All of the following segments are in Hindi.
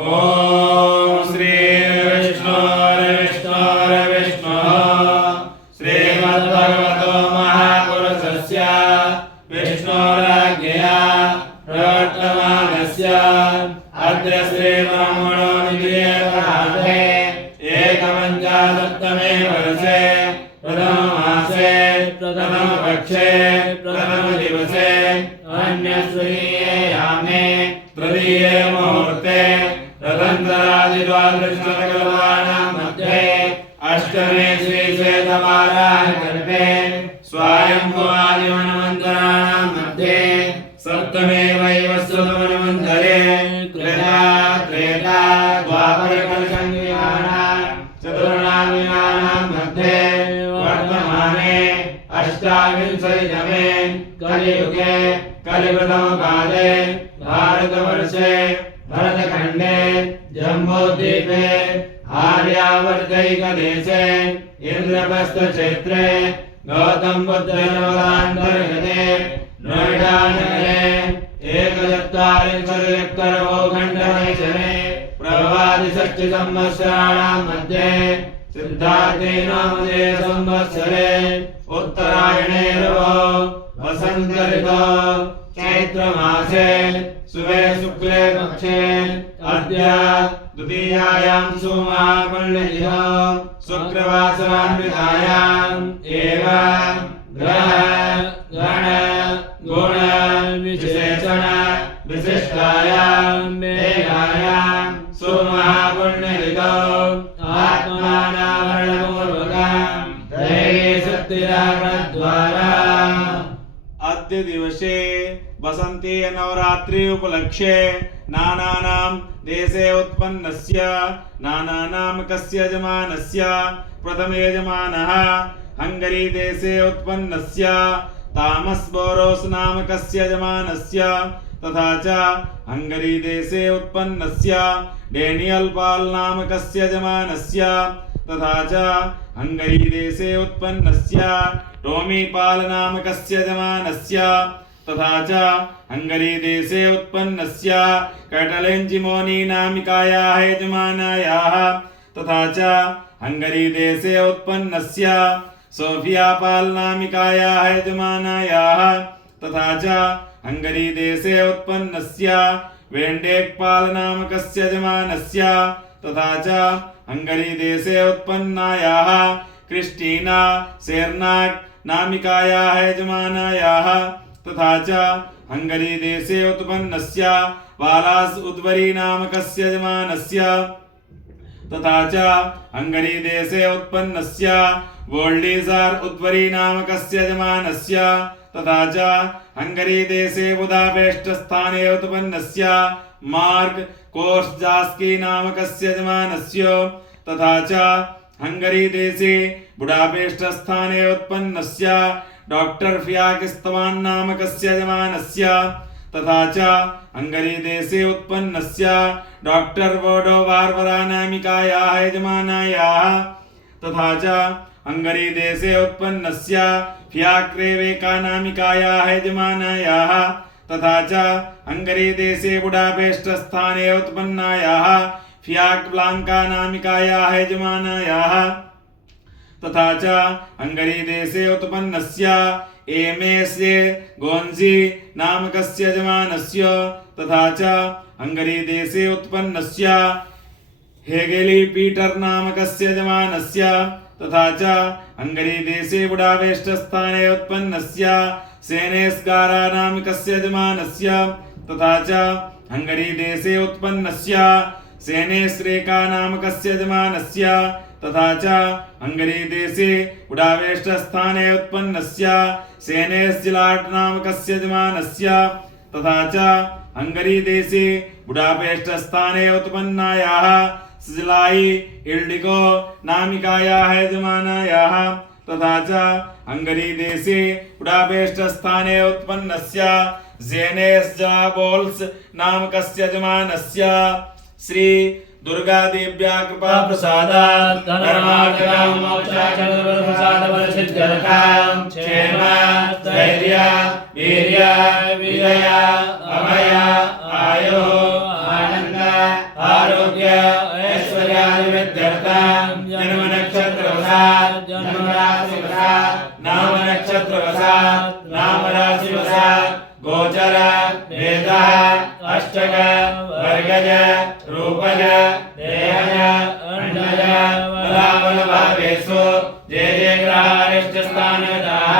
ओम श्री विष्णु श्रीमद्भगवतो महापुरुषस्य विष्णोराज्ञया प्रवर्तमानस्य अद्य श्रीब्रह्मणो निधिये एकपञ्चाशत्तमे वर्षे प्रथममासे प्रथमपक्षे प्रथमदिवसे अन्यस्वरीये यामे तृतीये मुहूर्ते रथन्तरादिद्वादशकल्पानां मध्ये अष्टमे श्रीश्वेतवाराहकल्पे स्वायम्भुवादिमन्वन्तराणां मध्ये सप्तमे वैवस्वतमन्वन्तरे त्रेता द्वापरकलशयुगानां चतुर्णां युगानां मध्ये वर्तमाने अष्टाविंशतितमे कलियुगे कलिप्रथमकाले भारतवर्षे भरतखण्डे जम्बूद्वीपे आर्यावर्तैकदेशे इन्द्रप्रस्थक्षेत्रे गौतमबुद्धनगरान्तर्गते नोएडानगरे एकचत्वारिंशदुत्तरभूखण्डमैशने प्रभवादिषष्टिसंवत्सराणां मध्ये सिद्धार्थे नामधेय संवत्सरे उत्तरायणे वसंत ऋतौ चैत्रमासे शुभे शुक्ले पक्षे अद्य द्वितीयायां सोमवासरं शुक्रवासरान्वितायाम् एव ग्रह गण गुण विशेषण विशिष्टायां मेघायां सोमवासरं आत्मानावरणपूर्वकं दैवी शक्तिरागणद्वारा अद्य दिवसे वसंती नवरात्रि उपलक्ष्ये नानानां देशे उत्पन्नस्य नानानामकस्य यजमानस्य प्रथम यजमानः हंगरी देशे उत्पन्नस्य तामस बोरोस नामकस्य यजमानस्य तथा च हंगरी देशे उत्पन्नस्य डेनियल पाल नामकस्य यजमानस्य तथा च हंगरी देशे उत्पन्नस्य टोमी पाल नामकस्य यजमानस्य तथा च हंगरी देशे उत्पन्नस्य कैटलेंजिमोनी नामिकायाः यजमानायाः तथा च हंगरी देशे उत्पन्नस्य सोफिया पाल नामिकायाः यजमानायाः तथा च हंगरी देशे उत्पन्नस्य वेंडेक पाल नामकस्य यजमानस्य तथा च हंगरी देशे उत्पन्नायाः क्रिस्टीना सेर्नाक नामिकायाः यजमानायाः तथा च हंगरी देशे उत्पन्नस्य वालास उद्वरी नामकस्य यजमानस्य तथा च हंगरी देशे उत्पन्नस्य वोल्डीजार उद्वरी नामकस्य यजमानस्य तथा च हंगरी देशे बुदापेस्ट स्थाने उत्पन्नस्य मार्क कोर्सजास्की नामकस्य यजमानस्य तथा च हंगरी देशे बुडापेस्ट स्थाने उत्पन्नस्य डॉक्टर फियाकिस्तवान नामकस्य यजमानस्य तथा च हंगरी देशे उत्पन्नस्य डॉक्टर वोडो बार्बरा नामिकायाः यजमानायाः तथा च हंगरी देशे उत्पन्नस्य फियाक्रेवेका नामिकायाः यजमानायाः तथा च हंगरी देशे बुडापेस्ट स्थाने उत्पन्नायाः फियाक ब्लांका नामिकायाः यजमानायाः तथा च हंगरी देशे उत्पन्नस्य एमेसे गोंजी नामकस्य यजमानस्य तथा च हंगरी देशे उत्पन्नस्य हेगेली पीटर नामकस्य यजमानस्य तथा च हंगरी देशे बुडापेस्ट स्थाने उत्पन्नस्य सेनेस्गारा नामकस्य यजमानस्य तथा च हंगरी देशे उत्पन्नस्य सेनेस्रेका नामकस्य यजमानस्य तथा च हंगरी देशे बुडापेस्ट स्थाने उत्पन्नस्य सेनेस्जिलाट नामकस्य यजमानस्य तथा च हंगरी देशे बुडापेस्ट स्थाने उत्पन्नायाः सिजलाई इल्डिको नामिकायाः यजमानायाः तथा च हंगरी देशे बुडापेस्ट स्थाने उत्पन्नस्य जेनेस जाबोल्स नामकस्य यजमानस्य श्री दुर्गा देव्या कृपा प्रसादात् धर्मार्थकाम मोक्षार्थप्रसाद बलसिद्ध्यर्थां क्षेम धैर्य वीर्य विजय अभय आयुः अष्टक वर्गज रूपज देहज अंडज बलाबलभावेषु जे जे ग्रहारिष्ट स्थानगताः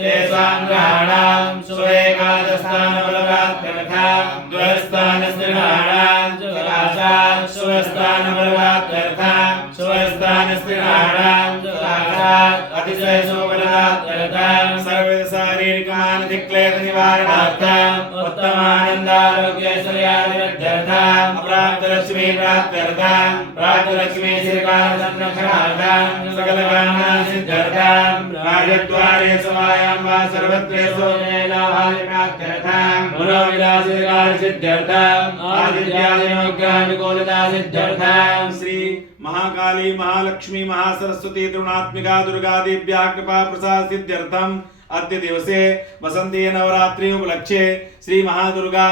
तेषां ग्रहाणां स्वेकादस्थानबलवात्यर्थां द्वयस्थानस्थिराणां सकाशात् स्वस्थानबलवात्यर्थां स्वस्थानस्थिराणां सकाशात् अतिशयशोबलवात्यर्थां सर्वशारीरिकमानसिकक्लेशनिवारणार्थाम् उत्तमानन्दारोग्यैश्वर्यादिवृद्ध्यर्थाम् अप्राप्तलक्ष्मी प्राप्त्यर्थाम् प्राप्तलक्ष्मी श्रीकालसंरक्षणार्थाम् सकलकामनासिद्ध्यर्थाम् राजद्वारे समायां वा सर्वत्रेषु लाभादिप्राप्त्यर्थाम् मनोविलासिकालसिद्ध्यर्थाम् आदित्यादिनोग्रहानुकूलतासिद्ध्यर्थाम् श्री महाकाली महालक्ष्मी महासरस्वती त्रिगुणात्मिका दुर्गा देव्याः कृपा प्रसाद सिद्ध्यर्थम् अद्य दिवसे वसंती नवरात्रि उपलक्ष्ये श्री महादुर्गा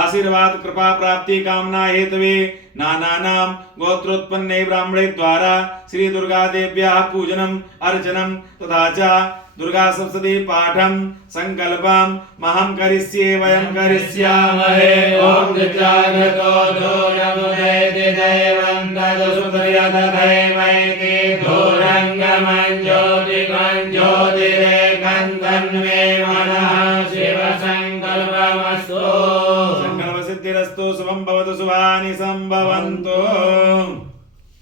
आशीर्वाद कृपा प्राप्ति कामना हेतवे नानानां गोत्रोत्पन्ने ब्राह्मणे द्वारा श्री दुर्गा देव्याः पूजनम् अर्चनम् तथा च दुर्गा सप्तशती पाठं संकल्पं महं करिष्ये वयं करिष्यामहे ओम दिव्यागतो धूरमुदैति दैवं तदसुप्रियतथैवैति धूरङ्गमञ्जो